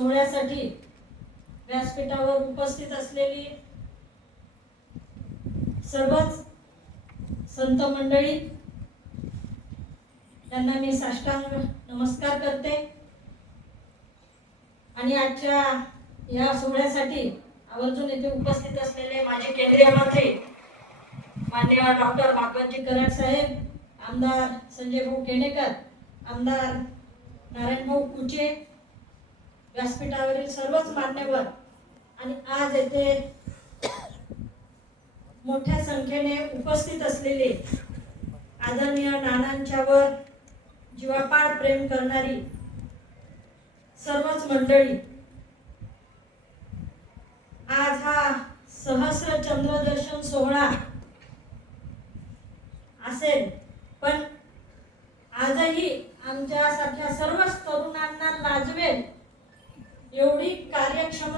सोहळ्यासाठी व्यासपीठावर उपस्थित असलेली सर्वच संत मंडळी त्यांना मी साष्टांग नमस्कार करते. आणि आजच्या या सोहळ्यासाठी आवर्जून येथे उपस्थित असलेले माझे केंद्रीय मंत्री मान्यवर डॉक्टर भागवतजी कराड साहेब आमदार संजय भाऊ केणेकर आमदार नारायण भाऊ कुचे व्यासपीठावरील सर्वच मान्यवर आणि आज येथे मोठ्या संख्येने उपस्थित असलेले आदरणीय नानांच्यावर जीवापाड प्रेम करणारी सर्वच मंडळी आज हा सहस्र चंद्रदर्शन सोहळा असेल पण आजही आमच्यासारख्या सर्व एवढी कार्यक्षम